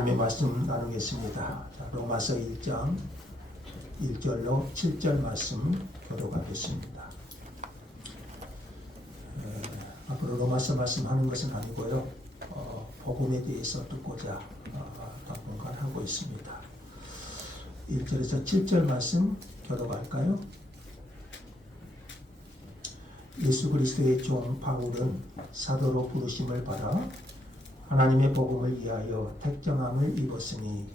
하나님의 말씀 나누겠습니다. 자, 로마서 1장 1절로 7절 말씀 교독하겠습니다. 앞으로 로마서 말씀하는 것은 아니고요. 복음에 대해서 듣고자 당분간 하고 있습니다. 1절에서 7절 말씀 교독할까요? 예수 그리스도의 종 바울은 사도로 부르심을 받아 하나님의 복음을 위하여 택정함을 입었으니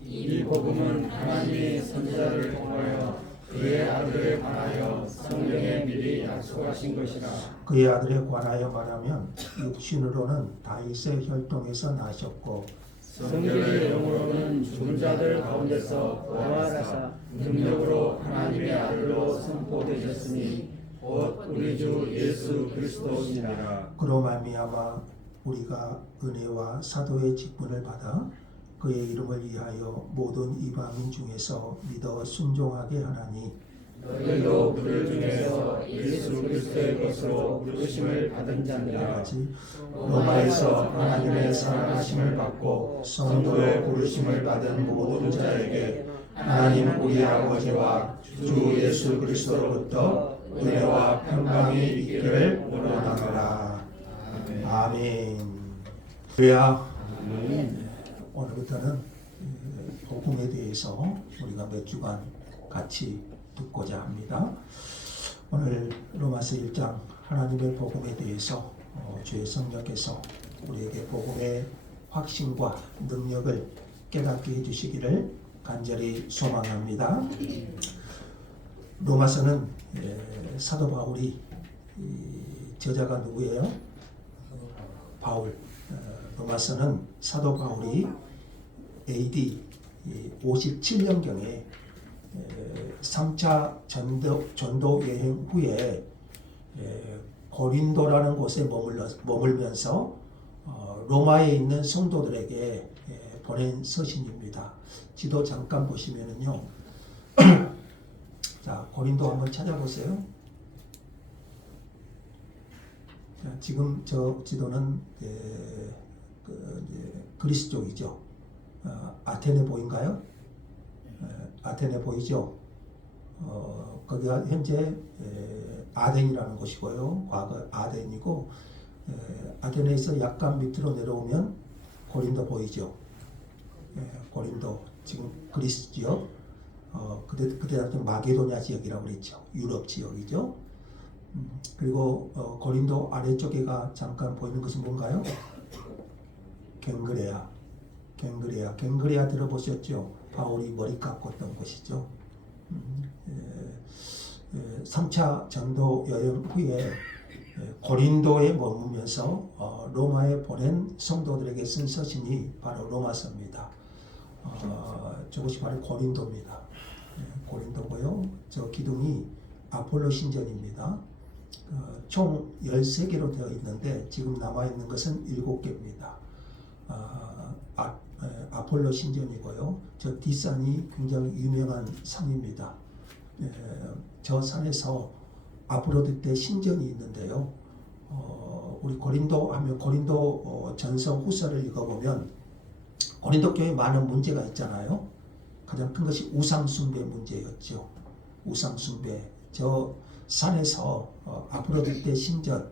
이 복음은 하나님의 선지자를 통하여 그의 아들에 관하여 성령에 미리 약속하신 것이라. 그의 아들에 관하여 말하면 육신으로는 다윗의 혈통에서 나셨고 성령의 영으로는 죽은 자들 가운데서 부활하사 능력으로 하나님의 아들로 선포되셨으니 곧 우리 주 예수 그리스도시니라. 그로 말미암아 우리가 은혜와 사도의 직분을 받아 그의 이름을 위하여 모든 이방인 중에서 믿어 순종하게 하나니 너희도 그들 중에서 예수 그리스도의 것으로 부르심을 받은 자니라. 로마에서 하나님의 사랑하심을 받고 성도의 부르심을 받은 모든 자에게 하나님 우리 아버지와 주 예수 그리스도로부터 은혜와 평강이 있기를 원하노라. 아멘. 그래야 오늘부터는 복음에 대해서 우리가 몇 주간 같이 듣고자 합니다. 오늘 로마서 1장 하나님의 복음에 대해서 주의 성령께서 우리에게 복음의 확신과 능력을 깨닫게 해주시기를 간절히 소망합니다. 로마서는 사도 바울이 저자가 누구예요? 바울. 로마서는 사도 바울이 AD 57년경에 3차 전도 여행 후에 고린도라는 곳에 머물면서 로마에 있는 성도들에게 보낸 서신입니다. 지도 잠깐 보시면은요. 자, 고린도 한번 찾아보세요. 자, 지금 저 지도는 그리스 쪽이죠. 아테네 보인가요? 아테네 보이죠? 거기가 현재 아덴이라는 곳이고요. 과거 아덴이고 아테네에서 약간 밑으로 내려오면 고린도 보이죠? 고린도 지금 그리스 지역. 그때 당시 마게도냐 지역이라고 그랬죠. 유럽 지역이죠. 그리고 고린도 아래쪽에가 잠깐 보이는 것은 뭔가요? 갱그레아 들어보셨죠? 바울이 머리 깎았던 곳이죠. 3차 전도 여행 후에 고린도에 머무면서 로마에 보낸 성도들에게 쓴 서신이 바로 로마서입니다. 저것이 바로 고린도입니다. 고린도고요. 저 기둥이 아폴로 신전입니다. 총 13개로 되어 있는데 지금 남아있는 것은 7개입니다. 아폴로 신전이고요. 저 뒷산이 굉장히 유명한 산입니다. 저 산에서 아프로디테 신전이 있는데요. 우리 고린도 하면 고린도 전서 후서를 읽어보면 고린도 교회에 많은 문제가 있잖아요. 가장 큰 것이 우상숭배 문제였죠. 우상숭배. 저 산에서 아프로디테 신전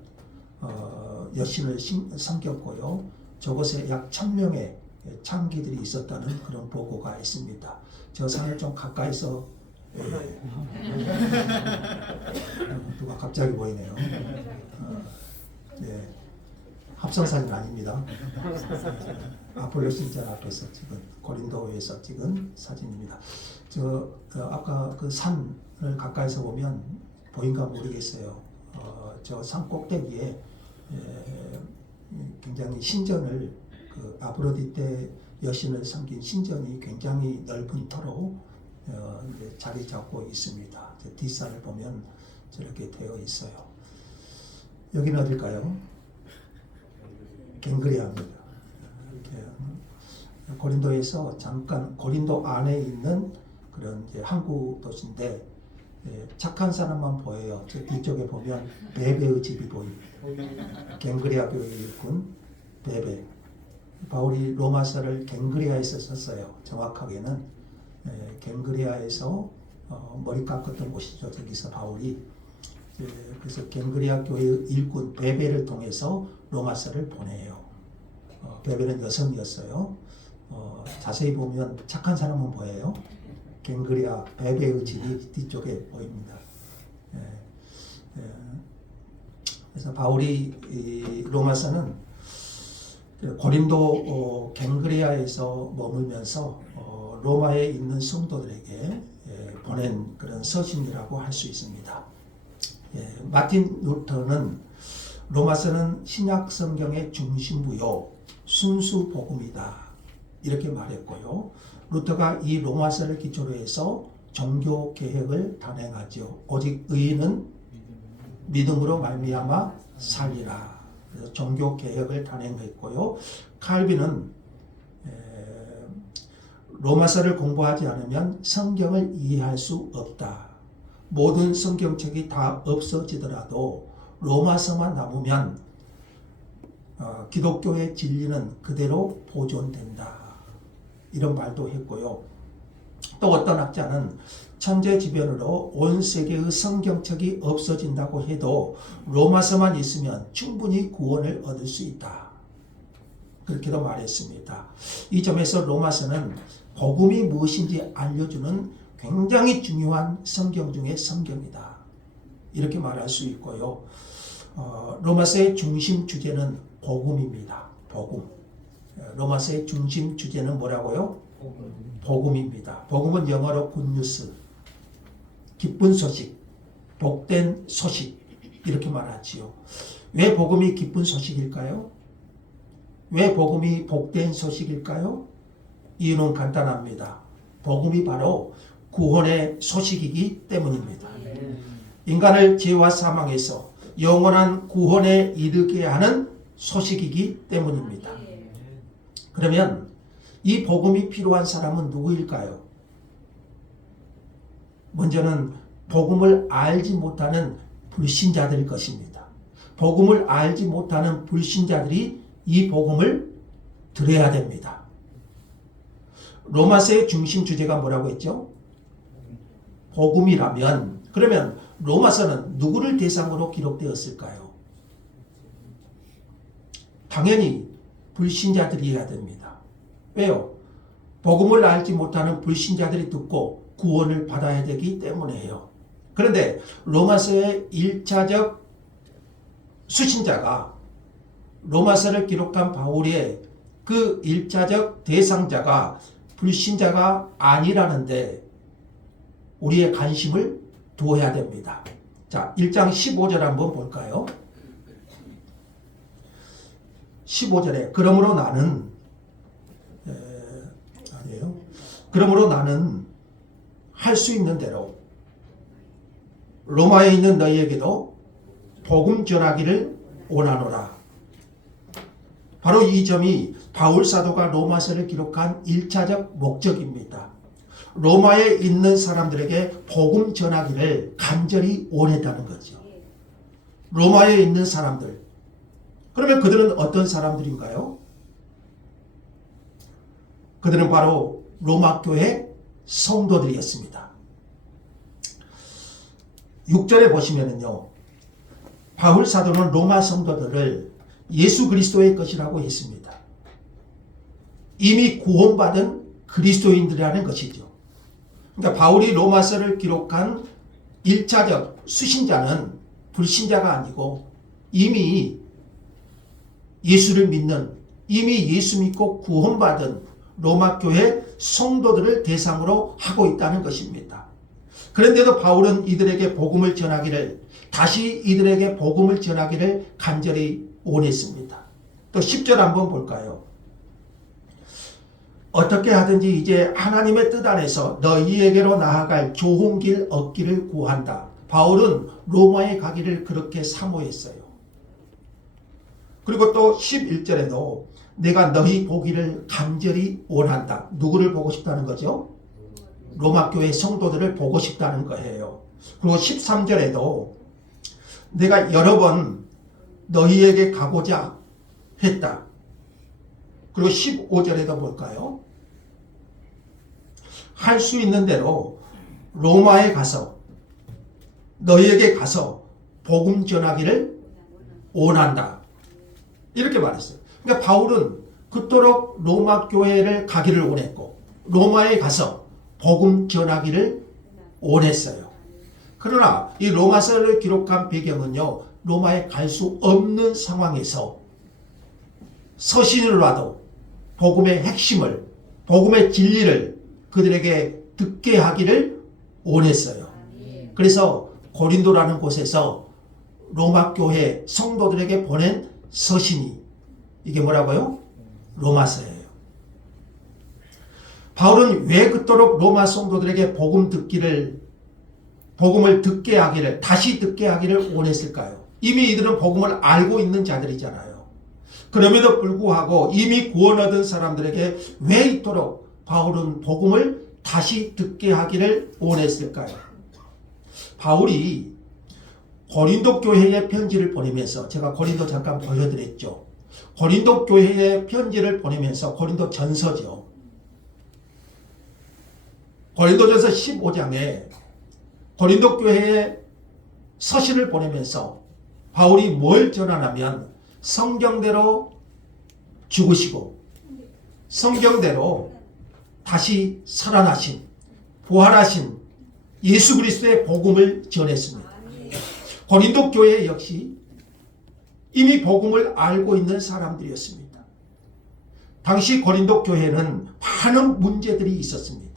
여신을 섬겼고요. 저곳에 약 1000명의 창기들이 있었다는 그런 보고가 있습니다. 저 산을 좀 가까이서 누가 갑자기 보이네요. 합성사진 아닙니다. 아폴로 신전 앞에서 찍은 고린도에서 찍은 사진입니다. 아까 그 산을 가까이서 보면 보인가 모르겠어요. 저 산 꼭대기에 굉장히 신전을 아프로디테 여신을 섬긴 신전이 굉장히 넓은 터로 자리 잡고 있습니다. 뒷산을 보면 저렇게 되어 있어요. 여기는 어딜까요? 갱그레아입니다. 고린도에서 잠깐 고린도 안에 있는 그런 이제 항구 도시인데 착한 사람만 보여요. 저 뒤쪽에 보면 베베의 집이 보입니다. 갱그레아 교회에 있군 베베 바울이 로마서를 갱그리아에서 썼어요. 정확하게는 갱그리아에서 머리 깎았던 곳이죠. 저기서 바울이 그래서 갱그리아 교회 일꾼 베베를 통해서 로마서를 보내요. 베베는 여성이었어요. 자세히 보면 착한 사람은 보여요. 갱그리아 베베의 집이 뒤쪽에 보입니다. 그래서 바울이 이 로마서는 고린도 갱그리아에서 머물면서 로마에 있는 성도들에게 보낸 그런 서신이라고 할 수 있습니다. 마틴 루터는 로마서는 신약 성경의 중심부요 순수 복음이다 이렇게 말했고요. 루터가 이 로마서를 기초로 해서 종교 개혁을 단행하죠. 오직 의인은 믿음으로 말미암아 살리라. 그래서 종교 개혁을 단행했고요. 칼빈은 로마서를 공부하지 않으면 성경을 이해할 수 없다. 모든 성경책이 다 없어지더라도 로마서만 남으면 기독교의 진리는 그대로 보존된다. 이런 말도 했고요. 또 어떤 학자는 천재지변으로 온 세계의 성경책이 없어진다고 해도 로마서만 있으면 충분히 구원을 얻을 수 있다. 그렇게도 말했습니다. 이 점에서 로마서는 복음이 무엇인지 알려주는 굉장히 중요한 성경 중의 성경이다. 이렇게 말할 수 있고요. 로마서의 중심 주제는 복음입니다. 복음. 로마서의 중심 주제는 뭐라고요? 복음입니다. 복음은 영어로 굿뉴스, 기쁜 소식, 복된 소식 이렇게 말하지요. 왜 복음이 기쁜 소식일까요? 왜 복음이 복된 소식일까요? 이유는 간단합니다. 복음이 바로 구원의 소식이기 때문입니다. 인간을 죄와 사망에서 영원한 구원에 이르게 하는 소식이기 때문입니다. 그러면 이 복음이 필요한 사람은 누구일까요? 먼저는 복음을 알지 못하는 불신자들일 것입니다. 복음을 알지 못하는 불신자들이 이 복음을 들어야 됩니다. 로마서의 중심 주제가 뭐라고 했죠? 복음이라면 그러면 로마서는 누구를 대상으로 기록되었을까요? 당연히 불신자들이어야 됩니다. 왜요? 복음을 알지 못하는 불신자들이 듣고 구원을 받아야 되기 때문이에요. 그런데 로마서의 1차적 수신자가 로마서를 기록한 바울의 그 1차적 대상자가 불신자가 아니라는데 우리의 관심을 두어야 됩니다. 자, 1장 15절 한번 볼까요? 15절에 그러므로 나는 할 수 있는 대로 로마에 있는 너희에게도 복음 전하기를 원하노라. 바로 이 점이 바울 사도가 로마서를 기록한 1차적 목적입니다. 로마에 있는 사람들에게 복음 전하기를 간절히 원했다는 거죠. 로마에 있는 사람들. 그러면 그들은 어떤 사람들인가요? 그들은 바로 로마 교회 성도들이었습니다. 6절에 보시면은요. 바울 사도는 로마 성도들을 예수 그리스도의 것이라고 했습니다. 이미 구원받은 그리스도인들이라는 것이죠. 그러니까 바울이 로마서를 기록한 1차적 수신자는 불신자가 아니고 이미 예수를 믿는, 이미 예수 믿고 구원받은 로마 교회 성도들을 대상으로 하고 있다는 것입니다. 그런데도 바울은 이들에게 복음을 전하기를, 다시 이들에게 복음을 전하기를 간절히 원했습니다. 또 10절 한번 볼까요? 어떻게 하든지 이제 하나님의 뜻 안에서 너희에게로 나아갈 좋은 길 얻기를 구한다. 바울은 로마에 가기를 그렇게 사모했어요. 그리고 또 11절에도 내가 너희 보기를 간절히 원한다. 누구를 보고 싶다는 거죠? 로마 교회 성도들을 보고 싶다는 거예요. 그리고 13절에도 내가 여러 번 너희에게 가고자 했다. 그리고 15절에도 볼까요? 할 수 있는 대로 로마에 가서 너희에게 가서 복음 전하기를 원한다. 이렇게 말했어요. 그러니까 바울은 그토록 로마 교회를 가기를 원했고 로마에 가서 복음 전하기를 원했어요. 그러나 이 로마서를 기록한 배경은요, 로마에 갈 수 없는 상황에서 서신으로라도 복음의 핵심을, 복음의 진리를 그들에게 듣게 하기를 원했어요. 그래서 고린도라는 곳에서 로마 교회 성도들에게 보낸 서신이 이게 뭐라고요? 로마서예요. 바울은 왜 그토록 로마 성도들에게 복음을 듣게 하기를, 다시 듣게 하기를 원했을까요? 이미 이들은 복음을 알고 있는 자들이잖아요. 그럼에도 불구하고 이미 구원 얻은 사람들에게 왜 이토록 바울은 복음을 다시 듣게 하기를 원했을까요? 바울이 고린도 교회에 편지를 보내면서, 제가 고린도 잠깐 보여드렸죠. 고린도 교회에 편지를 보내면서, 고린도 전서죠. 고린도전서 15장에 고린도 교회에 서신을 보내면서 바울이 뭘 전하냐면 성경대로 죽으시고 성경대로 다시 살아나신, 부활하신 예수 그리스도의 복음을 전했습니다. 고린도 교회 역시 이미 복음을 알고 있는 사람들이었습니다. 당시 고린도 교회는 많은 문제들이 있었습니다.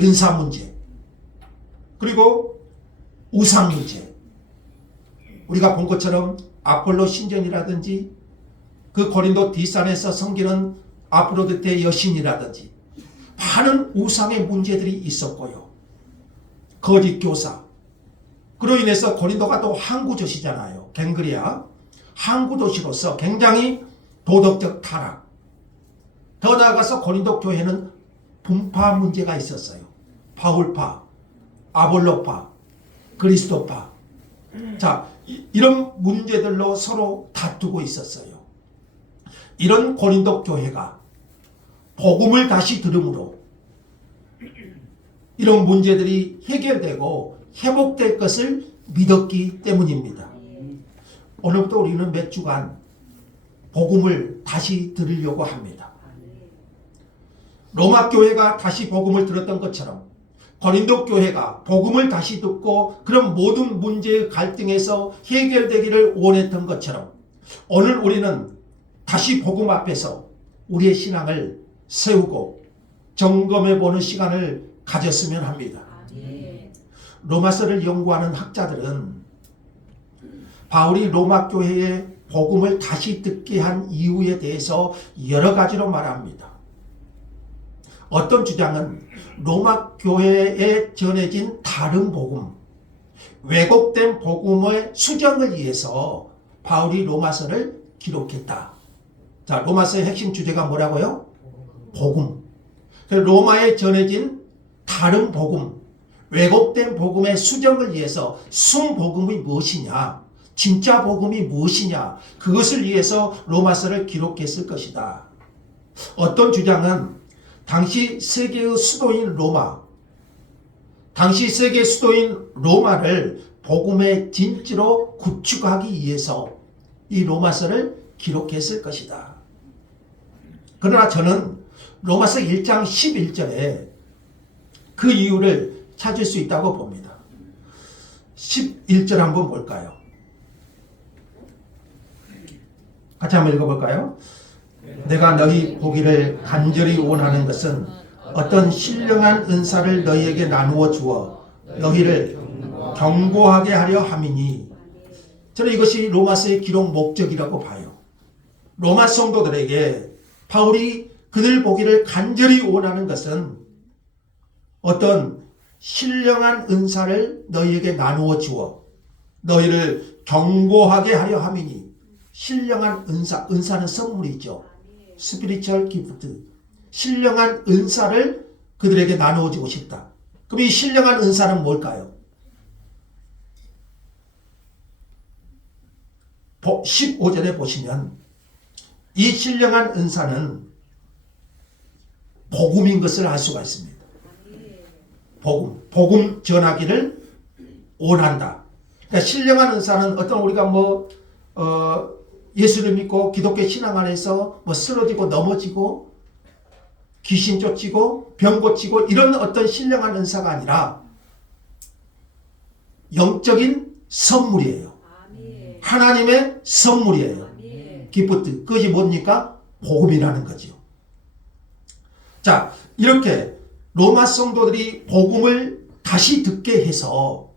은사 문제, 그리고 우상 문제, 우리가 본 것처럼 아폴로 신전이라든지 그 고린도 뒷산에서 섬기는 아프로디테 여신이라든지 많은 우상의 문제들이 있었고요. 거짓 교사, 그로 인해서 고린도가 또 항구 도시잖아요. 갱그리아 항구 도시로서 굉장히 도덕적 타락, 더 나아가서 고린도 교회는 분파 문제가 있었어요. 바울파, 아볼로파, 그리스도파. 자, 이런 문제들로 서로 다투고 있었어요. 이런 고린도 교회가 복음을 다시 들음으로 이런 문제들이 해결되고 회복될 것을 믿었기 때문입니다. 오늘부터 우리는 몇 주간 복음을 다시 들으려고 합니다. 로마 교회가 다시 복음을 들었던 것처럼 고린도 교회가 복음을 다시 듣고 그런 모든 문제의 갈등에서 해결되기를 원했던 것처럼 오늘 우리는 다시 복음 앞에서 우리의 신앙을 세우고 점검해보는 시간을 가졌으면 합니다. 로마서를 연구하는 학자들은 바울이 로마 교회에 복음을 다시 듣게 한 이유에 대해서 여러 가지로 말합니다. 어떤 주장은 로마 교회에 전해진 다른 복음, 왜곡된 복음의 수정을 위해서 바울이 로마서를 기록했다. 자, 로마서의 핵심 주제가 뭐라고요? 복음. 로마에 전해진 다른 복음, 왜곡된 복음의 수정을 위해서 순복음이 무엇이냐, 진짜 복음이 무엇이냐, 그것을 위해서 로마서를 기록했을 것이다. 어떤 주장은 당시 세계의 수도인 로마를 복음의 진지로 구축하기 위해서 이 로마서를 기록했을 것이다. 그러나 저는 로마서 1장 11절에 그 이유를 찾을 수 있다고 봅니다. 11절 한번 볼까요? 같이 한번 읽어볼까요? 내가 너희 보기를 간절히 원하는 것은 어떤 신령한 은사를 너희에게 나누어 주어 너희를 경고하게 하려 함이니, 저는 이것이 로마서의 기록 목적이라고 봐요. 로마 성도들에게 바울이 그들 보기를 간절히 원하는 것은 어떤 신령한 은사를 너희에게 나누어 주어 너희를 경고하게 하려 함이니, 신령한 은사는 선물이죠. 스피리추얼 기프트, 신령한 은사를 그들에게 나누어 주고 싶다. 그럼 이 신령한 은사는 뭘까요? 15절에 보시면 이 신령한 은사는 복음인 것을 알 수가 있습니다. 복음 전하기를 원한다. 그러니까 신령한 은사는 어떤 우리가 예수를 믿고 기독교 신앙 안에서 쓰러지고 넘어지고 귀신 쫓지고 병 고치고 이런 어떤 신령한 은사가 아니라 영적인 선물이에요. 하나님의 선물이에요. 기프트. 그것이 뭡니까? 복음이라는 거죠. 자, 이렇게 로마 성도들이 복음을 다시 듣게 해서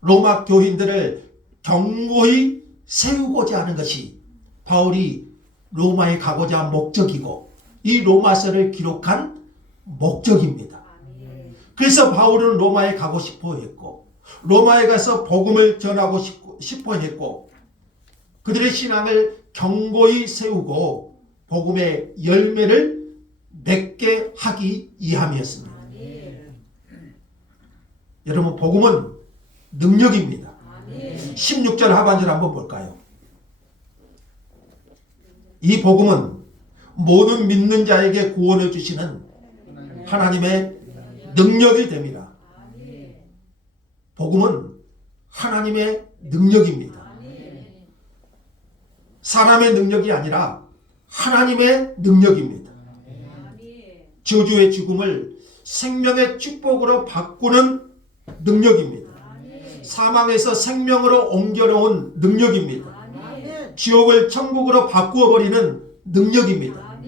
로마 교인들을 견고히 세우고자 하는 것이 바울이 로마에 가고자 한 목적이고 이 로마서를 기록한 목적입니다. 그래서 바울은 로마에 가고 싶어 했고 로마에 가서 복음을 전하고 싶어 했고 그들의 신앙을 견고히 세우고 복음의 열매를 맺게 하기 위함이었습니다. 여러분, 복음은 능력입니다. 16절 하반절 한번 볼까요? 이 복음은 모든 믿는 자에게 구원을 주시는 하나님의 능력이 됩니다. 복음은 하나님의 능력입니다. 사람의 능력이 아니라 하나님의 능력입니다. 저주의 죽음을 생명의 축복으로 바꾸는 능력입니다. 사망에서 생명으로 옮겨놓은 능력입니다. 지옥을 천국으로 바꾸어버리는 능력입니다.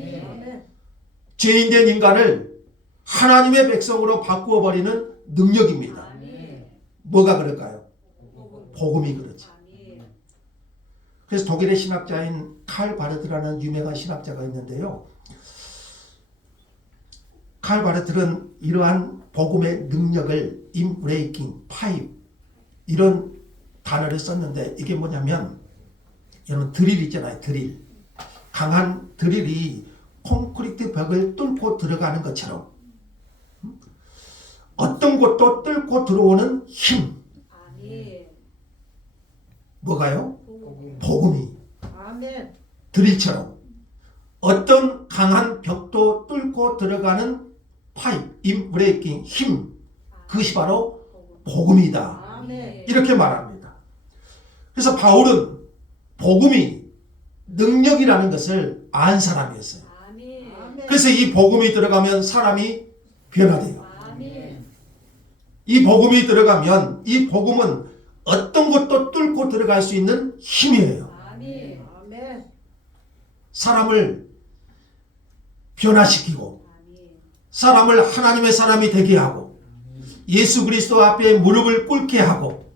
죄인된 인간을 하나님의 백성으로 바꾸어버리는 능력입니다. 뭐가 그럴까요? 복음이 그렇죠. 그래서 독일의 신학자인 칼 바르트라는 유명한 신학자가 있는데요. 칼 바르트는 이러한 복음의 능력을 인브레이킹, 파입 이런 단어를 썼는데 이게 뭐냐면 여러분 드릴 있잖아요. 드릴. 강한 드릴이 콘크리트 벽을 뚫고 들어가는 것처럼 어떤 곳도 뚫고 들어오는 힘. 뭐가요? 복음이. 드릴처럼 어떤 강한 벽도 뚫고 들어가는 파이프, 인브레이킹, 힘. 그것이 바로 복음이다. 이렇게 말합니다. 그래서 바울은 복음이 능력이라는 것을 안 사람이었어요. 그래서 이 복음이 들어가면 사람이 변화돼요. 이 복음이 들어가면 이 복음은 어떤 것도 뚫고 들어갈 수 있는 힘이에요. 사람을 변화시키고 사람을 하나님의 사람이 되게 하고 예수 그리스도 앞에 무릎을 꿇게 하고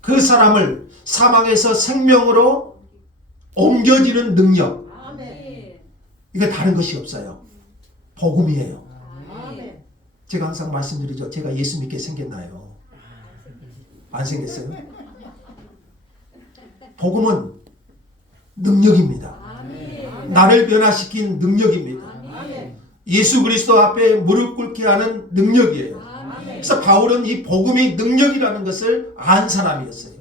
그 사람을 사망에서 생명으로 옮겨지는 능력. 이게 다른 것이 없어요. 복음이에요. 제가 항상 말씀드리죠. 제가 예수 믿게 생겼나요? 안 생겼어요? 복음은 능력입니다. 나를 변화시킨 능력입니다. 예수 그리스도 앞에 무릎 꿇게 하는 능력이에요. 그래서 바울은 이 복음이 능력이라는 것을 안 사람이었어요.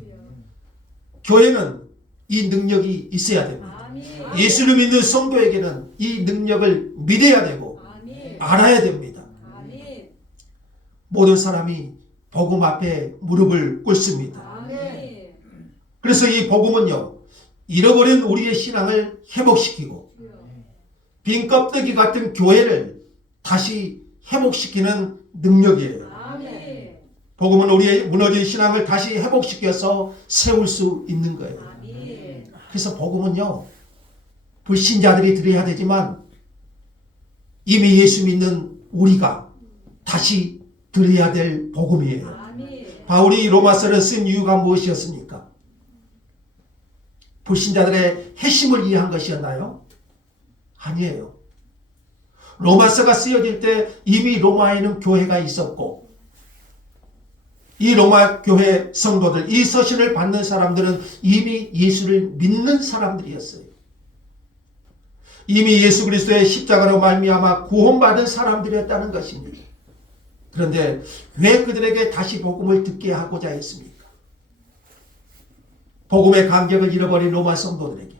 교회는 이 능력이 있어야 됩니다. 예수를 믿는 성도에게는 이 능력을 믿어야 되고 알아야 됩니다. 모든 사람이 복음 앞에 무릎을 꿇습니다. 그래서 이 복음은요, 잃어버린 우리의 신앙을 회복시키고 빈 껍데기 같은 교회를 다시 회복시키는 능력이에요. 복음은 우리의 무너진 신앙을 다시 회복시켜서 세울 수 있는 거예요. 그래서 복음은요, 불신자들이 들어야 되지만 이미 예수 믿는 우리가 다시 들어야 될 복음이에요. 바울이 로마서를 쓴 이유가 무엇이었습니까? 불신자들의 회심을 위한 것이었나요? 아니에요. 로마서가 쓰여질 때 이미 로마에는 교회가 있었고 이 로마 교회 성도들, 이 서신을 받는 사람들은 이미 예수를 믿는 사람들이었어요. 이미 예수 그리스도의 십자가로 말미암아 구원받은 사람들이었다는 것입니다. 그런데 왜 그들에게 다시 복음을 듣게 하고자 했습니까? 복음의 감격을 잃어버린 로마 성도들에게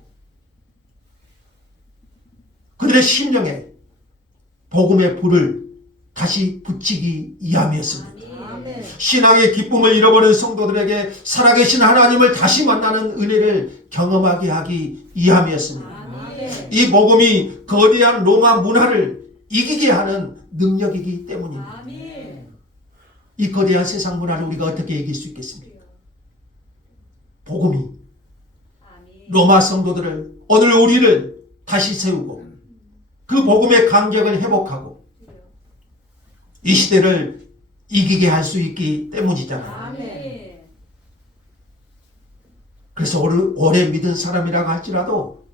그들의 심령에 복음의 불을 다시 붙이기 위함이었습니다. 아멘. 신앙의 기쁨을 잃어버린 성도들에게 살아계신 하나님을 다시 만나는 은혜를 경험하게 하기 위함이었습니다. 아멘. 이 복음이 거대한 로마 문화를 이기게 하는 능력이기 때문입니다. 아멘. 이 거대한 세상 문화를 우리가 어떻게 이길 수 있겠습니까? 복음이 아멘. 로마 성도들을, 오늘 우리를 다시 세우고 그 복음의 간격을 회복하고 이 시대를 이기게 할 수 있기 때문이잖아요. 아멘. 그래서 오래 믿은 사람이라고 할지라도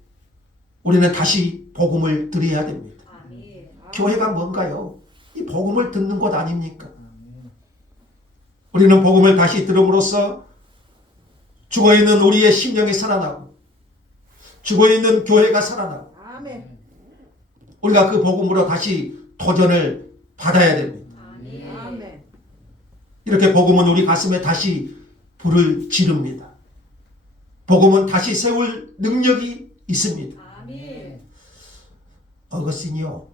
우리는 다시 복음을 드려야 됩니다. 아멘. 교회가 뭔가요? 이 복음을 듣는 곳 아닙니까? 우리는 복음을 다시 들음으로써 죽어있는 우리의 심령이 살아나고 죽어있는 교회가 살아나고 아멘. 우리가 그 복음으로 다시 도전을 받아야 됩니다. 아멘. 아멘. 이렇게 복음은 우리 가슴에 다시 불을 지릅니다. 복음은 다시 세울 능력이 있습니다. 아멘. 어거스틴이요,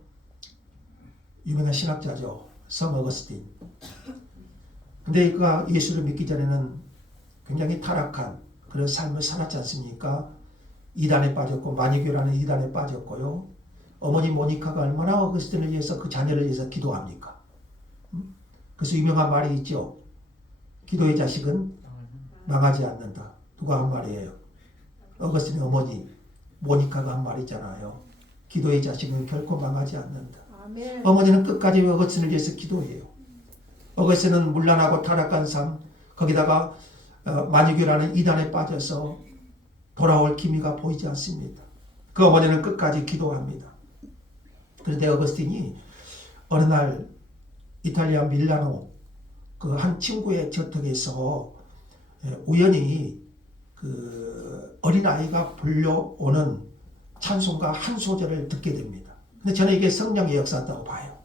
유명한 신학자죠. 성 어거스틴. 근데 그가 예수를 믿기 전에는 굉장히 타락한 그런 삶을 살았지 않습니까? 이단에 빠졌고 마니교라는 이단에 빠졌고요. 어머니 모니카가 얼마나 어거스틴을 위해서 그 자녀를 위해서 기도합니까? 그래서 유명한 말이 있죠. 기도의 자식은 망하지 않는다. 누가 한 말이에요? 어거스틴의 어머니 모니카가 한 말이잖아요. 기도의 자식은 결코 망하지 않는다. 아멘. 어머니는 끝까지 어거스틴을 위해서 기도해요. 어거스틴은 문란하고 타락한 삶, 거기다가 마니교라는 이단에 빠져서 돌아올 기미가 보이지 않습니다. 그 어머니는 끝까지 기도합니다. 그런데 어거스틴이 어느 날 이탈리아 밀라노 그 한 친구의 저택에서 우연히 그 어린아이가 불려오는 찬송가 한 소절을 듣게 됩니다. 근데 저는 이게 성령의 역사다고 봐요.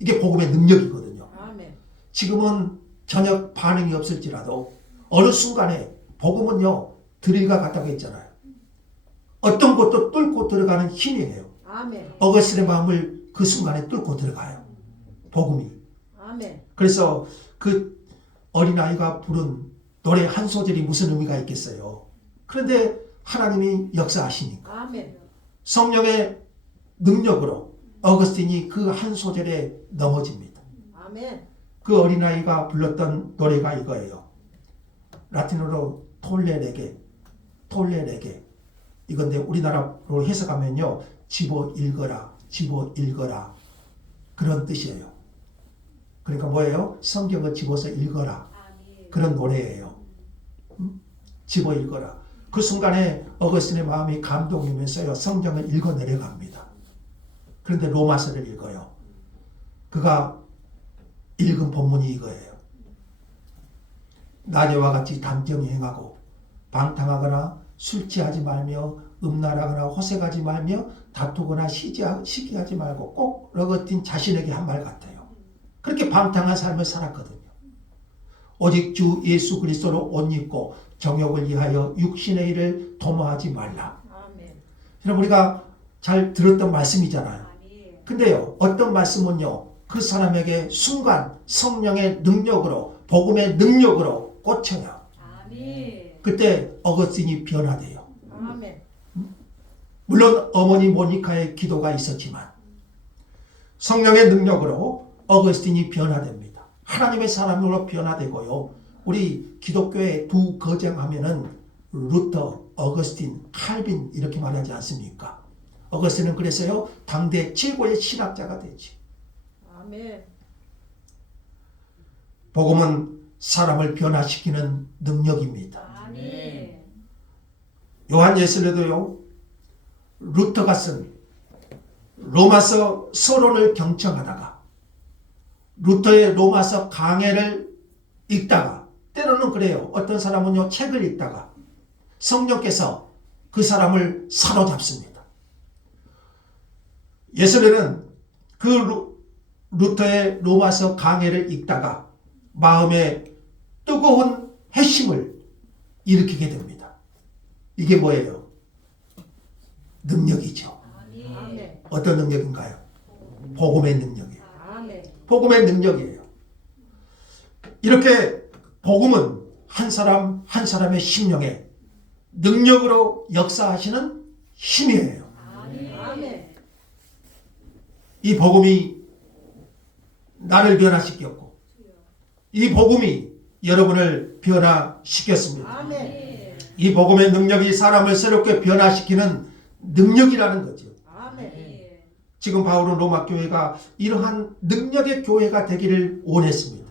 이게 복음의 능력이거든요. 아멘. 지금은 전혀 반응이 없을지라도 어느 순간에 복음은요, 드릴과 같다고 했잖아요. 어떤 것도 뚫고 들어가는 힘이에요. 아멘. 어거스틴의 마음을 그 순간에 뚫고 들어가요. 복음이. 아멘. 그래서 그 어린아이가 부른 노래 한 소절이 무슨 의미가 있겠어요. 그런데 하나님이 역사하시니까 아멘. 성령의 능력으로 어거스틴이 그 한 소절에 넘어집니다. 아멘. 그 어린아이가 불렀던 노래가 이거예요. 라틴어로 톨레레게 이건데 우리나라로 해석하면요, 집어 읽어라 그런 뜻이에요. 그러니까 뭐예요? 성경을 집어서 읽어라 그런 노래예요. 집어 읽어라. 그 순간에 어거스틴의 마음이 감동이면서요, 성경을 읽어 내려갑니다. 그런데 로마서를 읽어요. 그가 읽은 본문이 이거예요. 나제와 같이 단정히 행하고 방탕하거나 술 취하지 말며 음란하거나 호색하지 말며 다투거나 시기하지 말고, 꼭 어거스틴 자신에게 한 말 같아요. 그렇게 방탕한 삶을 살았거든요. 오직 주 예수 그리스도로 옷 입고 정욕을 위하여 육신의 일을 도모하지 말라. 아멘. 여러분, 우리가 잘 들었던 말씀이잖아요. 아멘. 근데요, 어떤 말씀은요, 그 사람에게 순간 성령의 능력으로, 복음의 능력으로 꽂혀요. 아멘. 그때 어거스틴이 변화돼요. 아멘. 물론 어머니 모니카의 기도가 있었지만 성령의 능력으로 어거스틴이 변화됩니다. 하나님의 사람으로 변화되고요. 우리 기독교의 두 거장하면은 루터, 어거스틴, 칼빈 이렇게 말하지 않습니까? 어거스틴은 그래서요, 당대 최고의 신학자가 되지. 아멘. 복음은 사람을 변화시키는 능력입니다. 아멘. 요한 예술에도요, 루터가 쓴 로마서 서론을 경청하다가 루터의 로마서 강해를 읽다가, 때로는 그래요. 어떤 사람은요, 책을 읽다가 성령께서 그 사람을 사로잡습니다. 예술에는 그 루터의 로마서 강해를 읽다가 마음에 뜨거운 회심을 일으키게 됩니다. 이게 뭐예요? 능력이죠. 아멘. 어떤 능력인가요? 복음의 능력이에요. 아멘. 복음의 능력이에요. 이렇게 복음은 한 사람 한 사람의 심령에 능력으로 역사하시는 힘이에요. 아멘. 이 복음이 나를 변화시켰고 이 복음이 여러분을 변화시켰습니다. 아멘. 이 복음의 능력이 사람을 새롭게 변화시키는 능력이라는 거죠. 아멘. 지금 바울은 로마 교회가 이러한 능력의 교회가 되기를 원했습니다.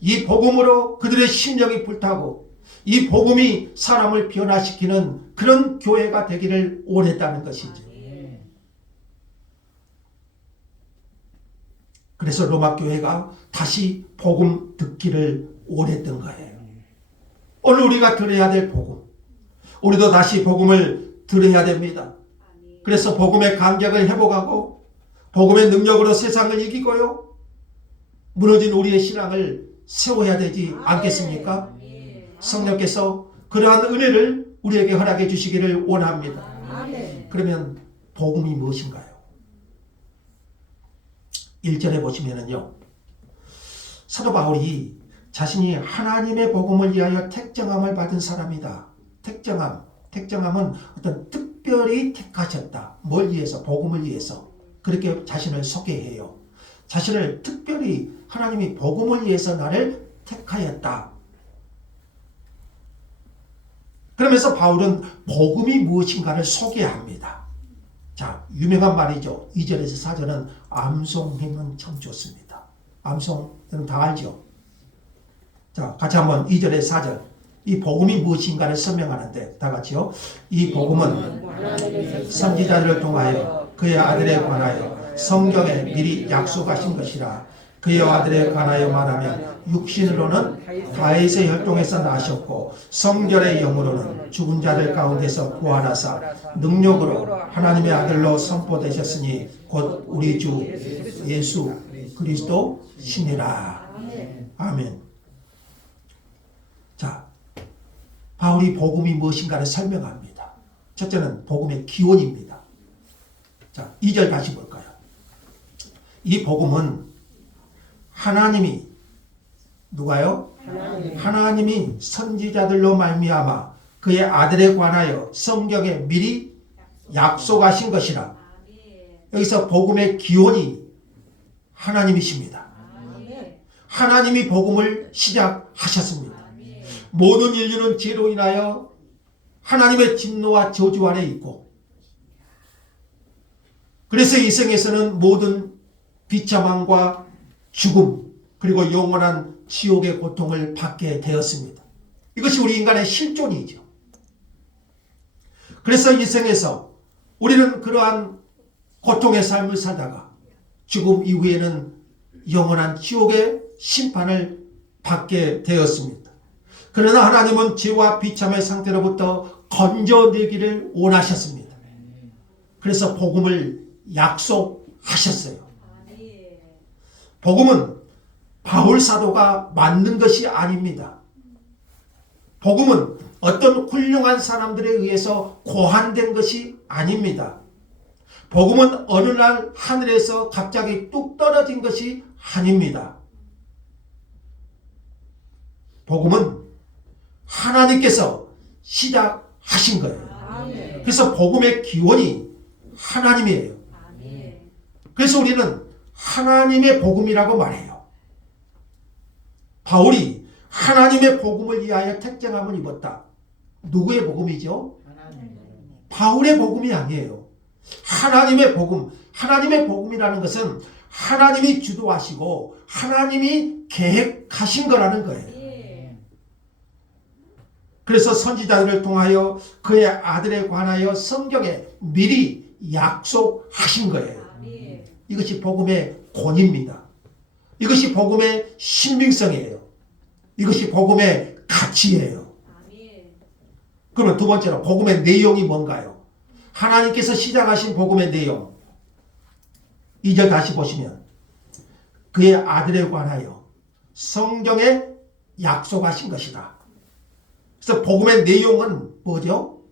이 복음으로 그들의 심령이 불타고 이 복음이 사람을 변화시키는 그런 교회가 되기를 원했다는 것이죠. 그래서 로마 교회가 다시 복음 듣기를 원했던 거예요. 오늘 우리가 들어야 될 복음, 우리도 다시 복음을 들어야 됩니다. 그래서 복음의 감격을 회복하고 복음의 능력으로 세상을 이기고요, 무너진 우리의 신앙을 세워야 되지 않겠습니까? 성령께서 그러한 은혜를 우리에게 허락해 주시기를 원합니다. 아멘. 그러면 복음이 무엇인가요? 1절에 보시면은요, 사도 바울이 자신이 하나님의 복음을 위하여 택정함을 받은 사람이다. 택정함은 어떤 특별히 택하셨다. 뭘 위해서? 복음을 위해서. 그렇게 자신을 소개해요. 자신을 특별히 하나님이 복음을 위해서 나를 택하였다. 그러면서 바울은 복음이 무엇인가를 소개합니다. 자, 유명한 말이죠. 2절에서 4절은 암송하면 참 좋습니다. 암송, 여러분 다 알죠? 자, 같이 한번 2절에서 4절. 이 복음이 무엇인가를 설명하는데, 다 같이요. 이 복음은 선지자들을 통하여 그의 아들에 관하여 성경에 미리 약속하신 것이라. 그의 아들에 관하여 말하면 육신으로는 다윗의 혈통에서 나셨고 성결의 영으로는 죽은 자들 가운데서 부활하사 능력으로 하나님의 아들로 선포되셨으니 곧 우리 주 예수 그리스도 신이라. 아멘. 자, 바울이 복음이 무엇인가를 설명합니다. 첫째는 복음의 기원입니다. 자, 2절 다시 볼까요? 이 복음은 하나님이 누가요? 하나님이 선지자들로 말미암아 그의 아들에 관하여 성경에 미리 약속하신 것이라. 여기서 복음의 기원이 하나님이십니다. 하나님이 복음을 시작하셨습니다. 모든 인류는 죄로 인하여 하나님의 진노와 저주 아래 있고, 그래서 이 생에서는 모든 비참함과 죽음 그리고 영원한 지옥의 고통을 받게 되었습니다. 이것이 우리 인간의 실존이죠. 그래서 이 생에서 우리는 그러한 고통의 삶을 살다가 죽음 이후에는 영원한 지옥의 심판을 받게 되었습니다. 그러나 하나님은 죄와 비참의 상태로부터 건져내기를 원하셨습니다. 그래서 복음을 약속하셨어요. 복음은 바울 사도가 만든 것이 아닙니다. 복음은 어떤 훌륭한 사람들에 의해서 고안된 것이 아닙니다. 복음은 어느 날 하늘에서 갑자기 뚝 떨어진 것이 아닙니다. 복음은 하나님께서 시작하신 거예요. 그래서 복음의 기원이 하나님이에요. 그래서 우리는 하나님의 복음이라고 말해요. 바울이 하나님의 복음을 위하여 택정함을 입었다. 누구의 복음이죠? 바울의 복음이 아니에요. 하나님의 복음. 하나님의 복음이라는 것은 하나님이 주도하시고 하나님이 계획하신 거라는 거예요. 그래서 선지자들을 통하여 그의 아들에 관하여 성경에 미리 약속하신 거예요. 이것이 복음의 권위입니다. 이것이 복음의 신빙성이에요. 이것이 복음의 가치예요. 그러면 두 번째로 복음의 내용이 뭔가요? 하나님께서 시작하신 복음의 내용. 2절 다시 보시면 그의 아들에 관하여 성경에 약속하신 것이다. 그래서 복음의 내용은 뭐죠?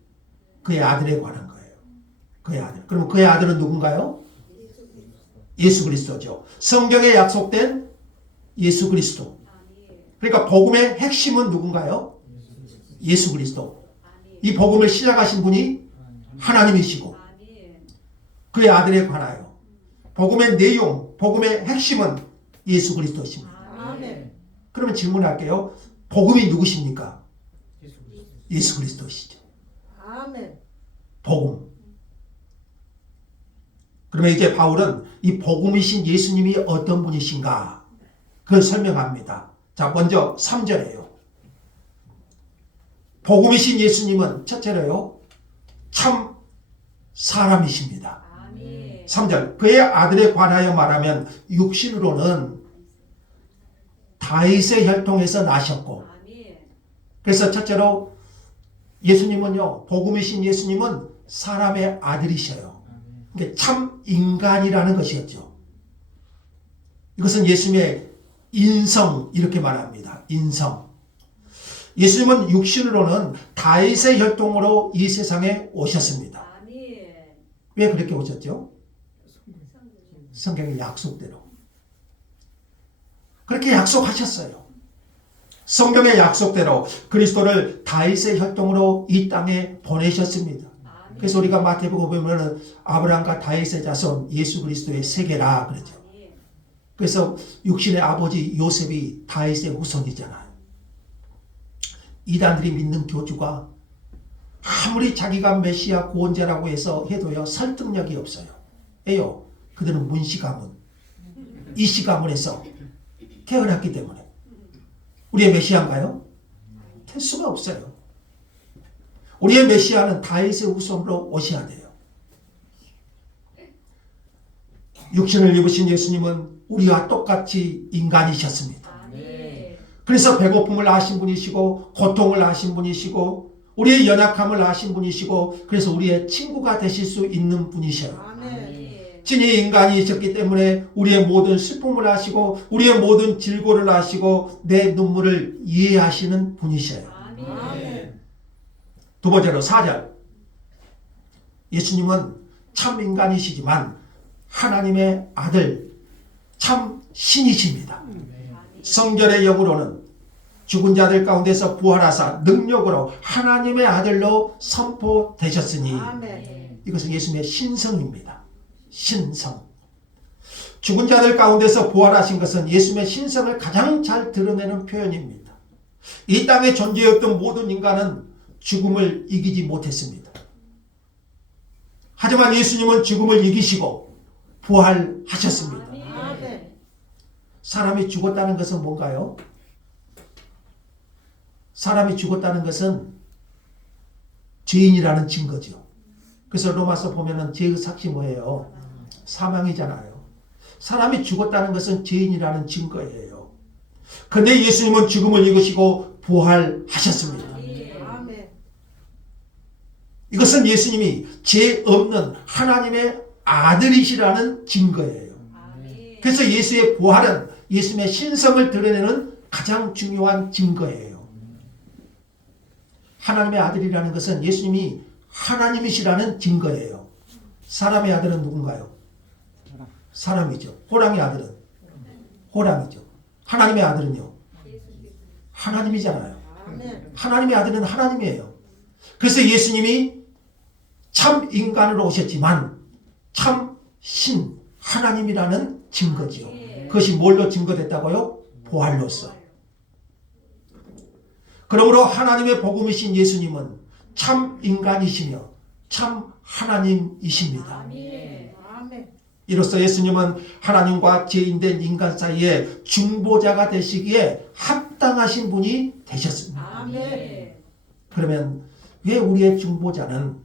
그의 아들에 관한 거예요. 그의 아들. 그럼 그의 아들은 누군가요? 예수 그리스도죠. 성경에 약속된 예수 그리스도. 그러니까 복음의 핵심은 누군가요? 예수 그리스도. 이 복음을 시작하신 분이 하나님이시고 그의 아들에 관하여 복음의 내용, 복음의 핵심은 예수 그리스도십니다. 아멘. 그러면 질문할게요. 복음이 누구십니까? 예수 그리스도시죠. 아멘. 복음. 그러면 이제 바울은 이 복음이신 예수님이 어떤 분이신가? 그걸 설명합니다. 자, 먼저 3절에요. 복음이신 예수님은 첫째로요, 참 사람이십니다. 3절, 그의 아들에 관하여 말하면 육신으로는 다윗의 혈통에서 나셨고, 그래서 첫째로 예수님은요, 복음이신 예수님은 사람의 아들이셔요. 그러니까 참 인간이라는 것이었죠. 이것은 예수님의 인성 이렇게 말합니다. 인성. 예수님은 육신으로는 다윗의 혈통으로 이 세상에 오셨습니다. 왜 그렇게 오셨죠? 성경의 약속대로. 그렇게 약속하셨어요. 성경의 약속대로 그리스도를 다윗의 혈통으로 이 땅에 보내셨습니다. 그래서 우리가 마태복음 보면 아브라함과 다윗의 자손 예수 그리스도의 세계라 그러죠. 그래서 육신의 아버지 요셉이 다윗의 후손이잖아요. 이단들이 믿는 교주가 아무리 자기가 메시아 구원자라고 해도요 설득력이 없어요. 왜요? 그들은 문시가문, 이시가문에서 태어났기 때문에. 우리의 메시아인가요? 될 수가 없어요. 우리의 메시아는 다윗의 후손으로 오셔야 돼요. 육신을 입으신 예수님은 우리와 똑같이 인간이셨습니다. 그래서 배고픔을 아신 분이시고 고통을 아신 분이시고 우리의 연약함을 아신 분이시고 그래서 우리의 친구가 되실 수 있는 분이셔요. 진히 인간이셨기 때문에 우리의 모든 슬픔을 아시고 우리의 모든 질고를 아시고 내 눈물을 이해하시는 분이셔요. 두 번째로 4절. 예수님은 참 인간이시지만 하나님의 아들, 참 신이십니다. 성결의 영으로는 죽은 자들 가운데서 부활하사 능력으로 하나님의 아들로 선포되셨으니 이것은 예수님의 신성입니다. 신성. 죽은 자들 가운데서 부활하신 것은 예수님의 신성을 가장 잘 드러내는 표현입니다. 이 땅에 존재했던 모든 인간은 죽음을 이기지 못했습니다. 하지만 예수님은 죽음을 이기시고 부활하셨습니다. 사람이 죽었다는 것은 뭔가요? 사람이 죽었다는 것은 죄인이라는 증거죠. 그래서 로마서 보면은 죄의 삭이 뭐예요? 사망이잖아요. 사람이 죽었다는 것은 죄인이라는 증거예요. 그런데 예수님은 죽음을 이기시고 부활하셨습니다. 이것은 예수님이 죄 없는 하나님의 아들이시라는 증거예요. 그래서 예수의 부활은 예수님의 신성을 드러내는 가장 중요한 증거예요. 하나님의 아들이라는 것은 예수님이 하나님이시라는 증거예요. 사람의 아들은 누군가요? 사람이죠. 호랑이 아들은 호랑이죠. 하나님의 아들은요? 하나님이잖아요. 하나님의 아들은 하나님이에요. 그래서 예수님이 참 인간으로 오셨지만 참 신, 하나님이라는 증거지요. 그것이 뭘로 증거됐다고요? 부활로서. 그러므로 하나님의 복음이신 예수님은 참 인간이시며 참 하나님이십니다. 이로써 예수님은 하나님과 죄인된 인간 사이에 중보자가 되시기에 합당하신 분이 되셨습니다. 그러면 왜 우리의 중보자는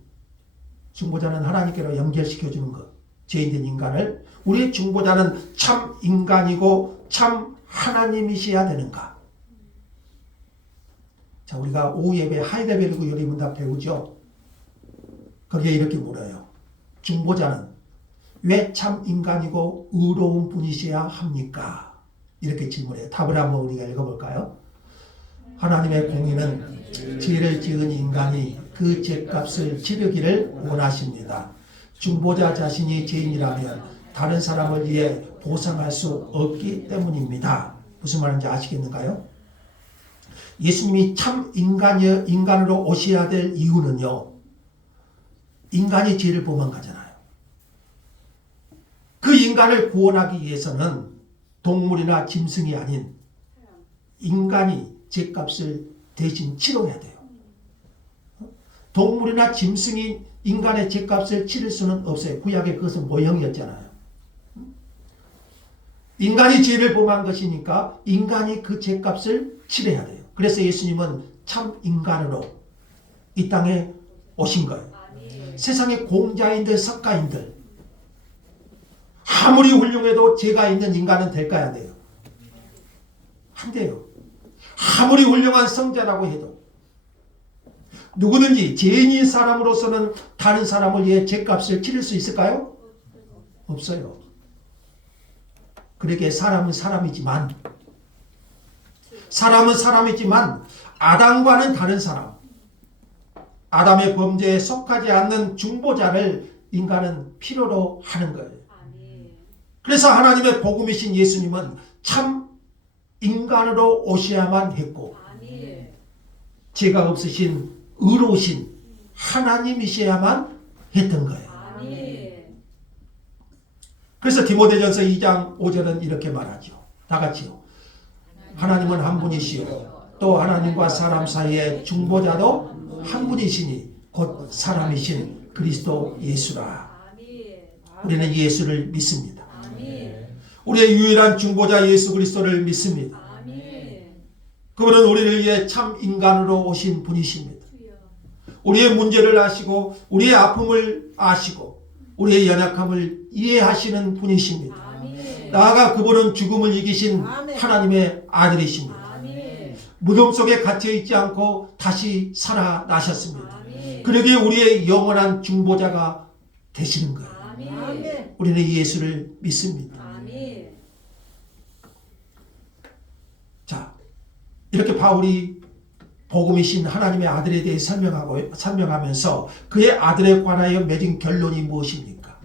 하나님께로 연결시켜주는 것, 죄인된 인간을 우리의 중보자는 참 인간이고 참 하나님이셔야 되는가? 자, 우리가 오후 예배 하이델베르그 요리문답 배우죠. 거기에 이렇게 물어요. 중보자는 왜 참 인간이고 의로운 분이셔야 합니까? 이렇게 질문해요. 답을 한번 우리가 읽어볼까요? 하나님의 공의는 죄를 지은 인간이 그 죄값을 치르기를 원하십니다. 중보자 자신이 죄인이라면 다른 사람을 위해 보상할 수 없기 때문입니다. 무슨 말인지 아시겠는가요? 예수님이 참 인간으로 오셔야 될 이유는요, 인간이 죄를 범한 거잖아요. 그 인간을 구원하기 위해서는 동물이나 짐승이 아닌 인간이 죄값을 대신 치러야 돼요. 동물이나 짐승이 인간의 죄값을 치를 수는 없어요. 구약의 그것은 모형이었잖아요. 인간이 죄를 범한 것이니까 인간이 그 죄값을 치러야 돼요. 그래서 예수님은 참 인간으로 이 땅에 오신 거예요. 세상의 공자인들, 석가인들, 아무리 훌륭해도 죄가 있는 인간은 될까요? 안 돼요? 안 돼요. 아무리 훌륭한 성자라고 해도 누구든지 죄인인 사람으로서는 다른 사람을 위해 죄값을 치를 수 있을까요? 없어요. 그러기에 사람은 사람이지만 아담과는 다른 사람, 아담의 범죄에 속하지 않는 중보자를 인간은 필요로 하는 거예요. 그래서 하나님의 복음이신 예수님은 참 인간으로 오셔야만 했고, 죄가 없으신 의로우신 하나님이셔야만 했던 거예요. 그래서 디모데전서 2장 5절은 이렇게 말하죠. 다 같이요. 하나님은 한 분이시요 또 하나님과 사람 사이의 중보자도 한 분이시니 곧 사람이신 그리스도 예수라. 우리는 예수를 믿습니다. 우리의 유일한 중보자 예수 그리스도를 믿습니다. 그분은 우리를 위해 참 인간으로 오신 분이십니다. 우리의 문제를 아시고 우리의 아픔을 아시고 우리의 연약함을 이해하시는 분이십니다. 나아가 그분은 죽음을 이기신 하나님의 아들이십니다. 무덤 속에 갇혀있지 않고 다시 살아나셨습니다. 그러기에 우리의 영원한 중보자가 되시는 거예요. 우리는 예수를 믿습니다. 자, 이렇게 바울이 복음이신 하나님의 아들에 대해 설명하면서 그의 아들에 관하여 맺은 결론이 무엇입니까?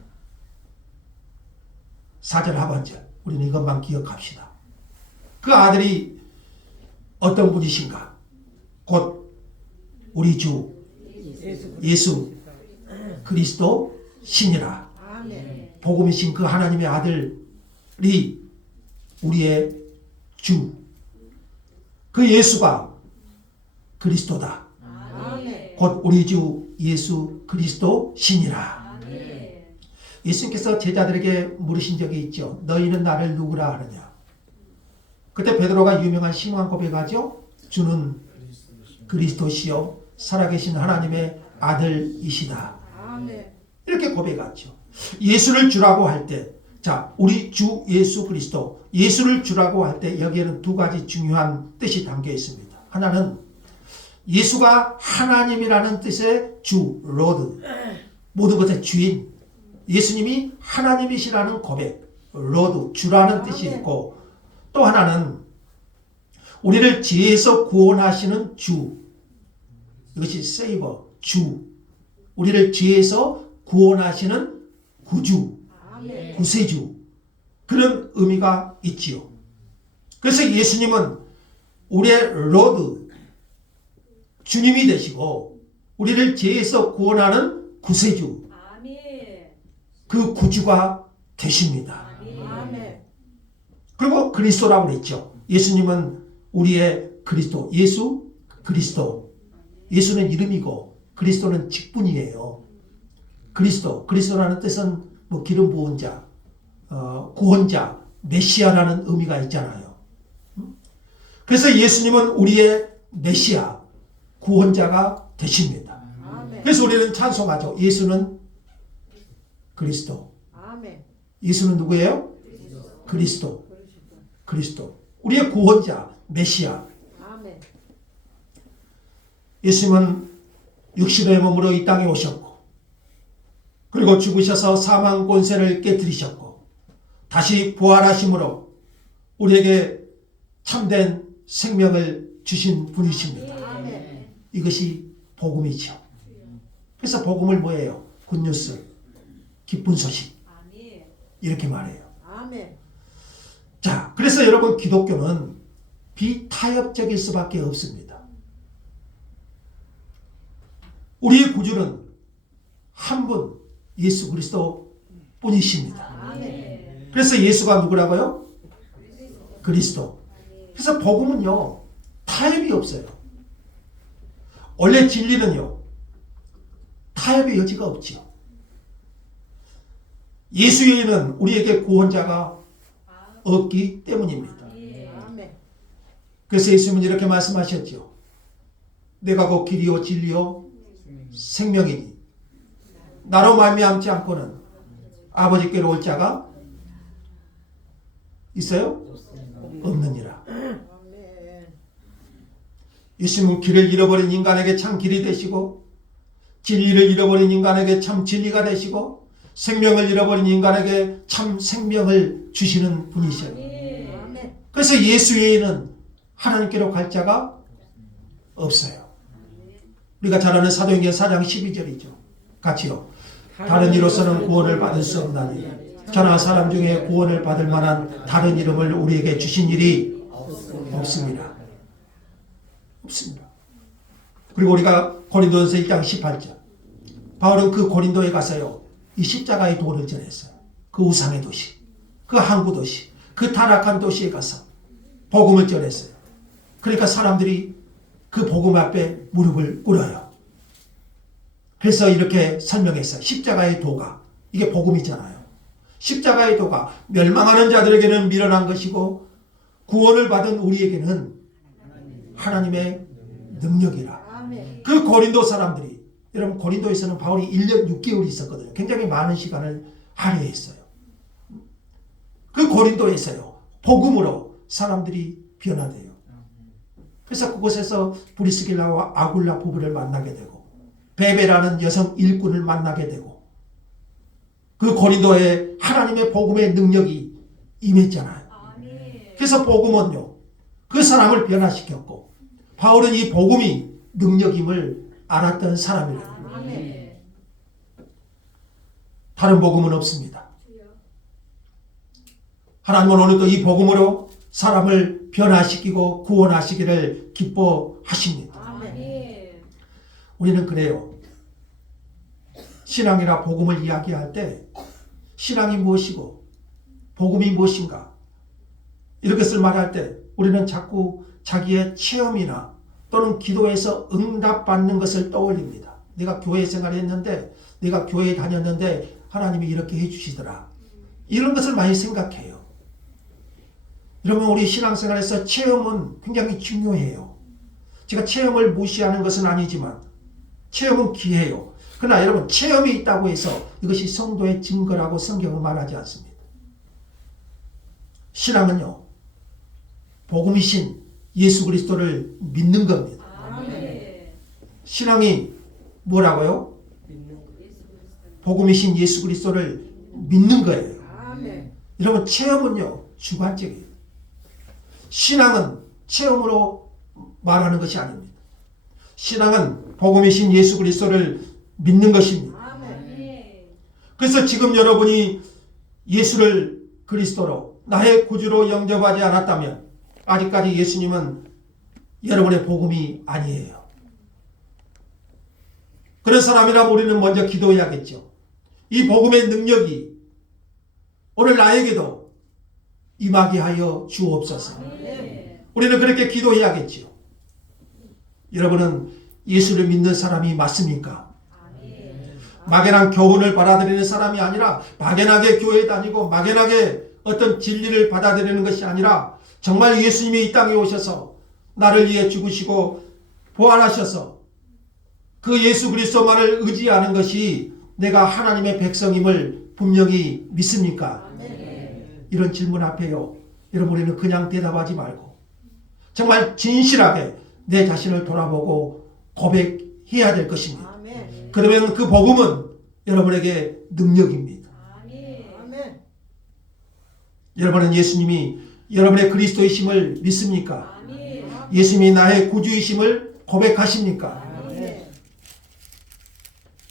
4절 하반절 우리는 이것만 기억합시다. 그 아들이 어떤 분이신가? 곧 우리 주 예수 그리스도 신이라. 복음이신 그 하나님의 아들이 우리의 주, 그 예수가 그리스도다. 곧 우리 주 예수 그리스도 신이라. 예수님께서 제자들에게 물으신 적이 있죠. 너희는 나를 누구라 하느냐. 그때 베드로가 유명한 신앙 고백하죠. 주는 그리스도시요 살아계신 하나님의 아들이시다. 이렇게 고백하죠. 예수를 주라고 할 때, 자, 우리 주 예수 그리스도, 예수를 주라고 할 때 여기에는 두 가지 중요한 뜻이 담겨 있습니다. 하나는 예수가 하나님이라는 뜻의 주, 로드, 모든 것의 주인, 예수님이 하나님이시라는 고백, 로드, 주라는 뜻이 있고, 또 하나는 우리를 죄에서 구원하시는 주, 이것이 세이버, 주, 우리를 죄에서 구원하시는 구주, 구세주, 그런 의미가 있지요. 그래서 예수님은 우리의 로드, 주님이 되시고 우리를 죄에서 구원하는 구세주, 그 구주가 되십니다. 그리고 그리스도라고 그랬죠. 예수님은 우리의 그리스도, 예수 그리스도. 예수는 이름이고 그리스도는 직분이에요. 그리스도라는 뜻은 뭐 기름 부은 자, 구원자, 메시아라는 의미가 있잖아요. 그래서 예수님은 우리의 메시아, 구원자가 되십니다. 그래서 우리는 찬송하죠. 예수는 그리스도. 예수는 누구예요? 그리스도. 우리의 구원자, 메시아. 예수님은 육신의 몸으로 이 땅에 오셨고, 그리고 죽으셔서 사망 권세를 깨뜨리셨고, 다시 부활하심으로 우리에게 참된 생명을 주신 분이십니다. 이것이 복음이죠. 그래서 복음을 뭐예요? 굿뉴스, 기쁜 소식. 이렇게 말해요. 아멘. 자, 그래서 여러분 기독교는 비타협적일 수밖에 없습니다. 우리의 구주는 한 분 예수 그리스도 뿐이십니다. 아멘. 그래서 예수가 누구라고요? 그리스도. 그래서 복음은요 타협이 없어요. 원래 진리는요 타협의 여지가 없지요. 예수 외에는 우리에게 구원자가 없기 때문입니다. 아멘. 그래서 예수님은 이렇게 말씀하셨죠. 내가 곧 길이요 진리요 생명이니 나로 말미암지 않고는 아버지께로 올 자가 있어요? 없느니라. 아멘. 예수님은 길을 잃어버린 인간에게 참 길이 되시고 진리를 잃어버린 인간에게 참 진리가 되시고 생명을 잃어버린 인간에게 참 생명을 주시는 분이셔요. 아멘. 그래서 예수 외에는 하나님께로 갈 자가 없어요. 우리가 잘 아는 사도행전 4장 12절이죠. 같이요. 다른 이로서는 구원을 받을 수 없나니 저나 사람 중에 구원을 받을 만한 다른 이름을 우리에게 주신 일이 없습니다. 없습니다. 그리고 우리가 고린도전서 1장 18절. 바울은 그 고린도에 가서요. 이 십자가의 도를 전했어요. 그 우상의 도시, 그 항구 도시, 그 타락한 도시에 가서 복음을 전했어요. 그러니까 사람들이 그 복음 앞에 무릎을 꿇어요. 그래서 이렇게 설명했어요. 십자가의 도가 이게 복음이잖아요. 십자가의 도가 멸망하는 자들에게는 미련한 것이고 구원을 받은 우리에게는 하나님의 능력이라. 아멘. 그 고린도 사람들이 여러분 고린도에서는 바울이 1년 6개월이 있었거든요. 굉장히 많은 시간을 할애했어요. 그 고린도에서요. 복음으로 사람들이 변화돼요. 그래서 그곳에서 브리스길라와 아굴라 부부를 만나게 되고 베베라는 여성 일꾼을 만나게 되고 그 고린도에 하나님의 복음의 능력이 임했잖아요. 그래서 복음은요. 그 사람을 변화시켰고 바울은 이 복음이 능력임을 알았던 사람이래요. 아멘. 다른 복음은 없습니다. 하나님은 오늘도 이 복음으로 사람을 변화시키고 구원하시기를 기뻐하십니다. 아멘. 우리는 그래요. 신앙이라 복음을 이야기할 때 신앙이 무엇이고 복음이 무엇인가 이렇게들 말할 때 우리는 자꾸 자기의 체험이나 또는 기도에서 응답받는 것을 떠올립니다. 내가 교회 생활했는데 내가 교회에 다녔는데 하나님이 이렇게 해주시더라. 이런 것을 많이 생각해요. 여러분 우리 신앙생활에서 체험은 굉장히 중요해요. 제가 체험을 무시하는 것은 아니지만 체험은 귀해요. 그러나 여러분 체험이 있다고 해서 이것이 성도의 증거라고 성경은 말하지 않습니다. 신앙은요. 복음이신 예수 그리스도를 믿는 겁니다. 아멘. 신앙이 뭐라고요? 복음이신 예수 그리스도를 믿는 거예요. 아멘. 여러분 체험은요. 주관적이에요. 신앙은 체험으로 말하는 것이 아닙니다. 신앙은 복음이신 예수 그리스도를 믿는 것입니다. 아멘. 그래서 지금 여러분이 예수를 그리스도로 나의 구주로 영접하지 않았다면 아직까지 예수님은 여러분의 복음이 아니에요. 그런 사람이라면 우리는 먼저 기도해야겠죠. 이 복음의 능력이 오늘 나에게도 임하게 하여 주옵소서. 아멘. 우리는 그렇게 기도해야겠죠. 여러분은 예수를 믿는 사람이 맞습니까? 아멘. 막연한 교훈을 받아들이는 사람이 아니라 막연하게 교회에 다니고 막연하게 어떤 진리를 받아들이는 것이 아니라 정말 예수님이 이 땅에 오셔서 나를 위해 죽으시고 부활하셔서 그 예수 그리스도만을 의지하는 것이 내가 하나님의 백성임을 분명히 믿습니까? 아멘. 이런 질문 앞에요. 여러분 우리는 그냥 대답하지 말고 정말 진실하게 내 자신을 돌아보고 고백해야 될 것입니다. 아멘. 그러면 그 복음은 여러분에게 능력입니다. 아멘. 여러분은 예수님이 여러분의 그리스도이심을 믿습니까? 아멘. 예수님이 나의 구주이심을 고백하십니까? 아멘.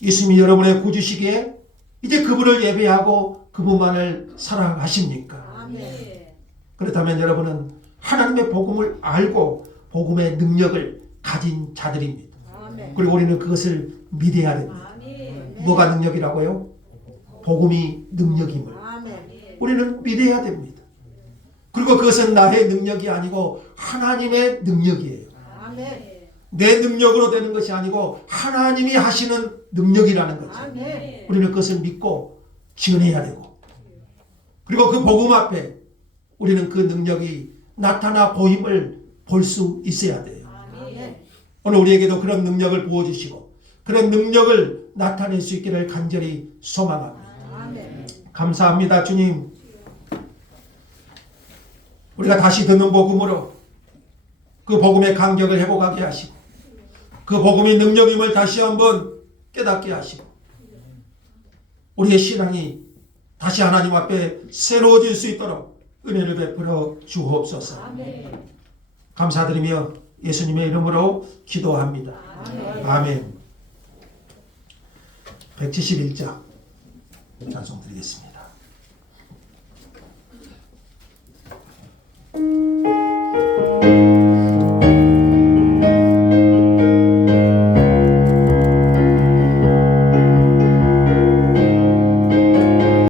예수님이 여러분의 구주시기에 이제 그분을 예배하고 그분만을 사랑하십니까? 아멘. 그렇다면 여러분은 하나님의 복음을 알고 복음의 능력을 가진 자들입니다. 아멘. 그리고 우리는 그것을 믿어야 됩니다. 아멘. 뭐가 능력이라고요? 복음이 능력임을 아멘. 우리는 믿어야 됩니다. 그리고 그것은 나의 능력이 아니고 하나님의 능력이에요. 아멘. 내 능력으로 되는 것이 아니고 하나님이 하시는 능력이라는 거죠. 아멘. 우리는 그것을 믿고 지원해야 되고, 그리고 그 복음 앞에 우리는 그 능력이 나타나 보임을 볼 수 있어야 돼요. 아멘. 오늘 우리에게도 그런 능력을 부어주시고 그런 능력을 나타낼 수 있기를 간절히 소망합니다. 아멘. 감사합니다, 주님. 우리가 다시 듣는 복음으로 그 복음의 간격을 회복하게 하시고 그 복음의 능력임을 다시 한번 깨닫게 하시고 우리의 신앙이 다시 하나님 앞에 새로워질 수 있도록 은혜를 베풀어 주옵소서. 아멘. 감사드리며 예수님의 이름으로 기도합니다. 아멘. 171장 찬송 드리겠습니다.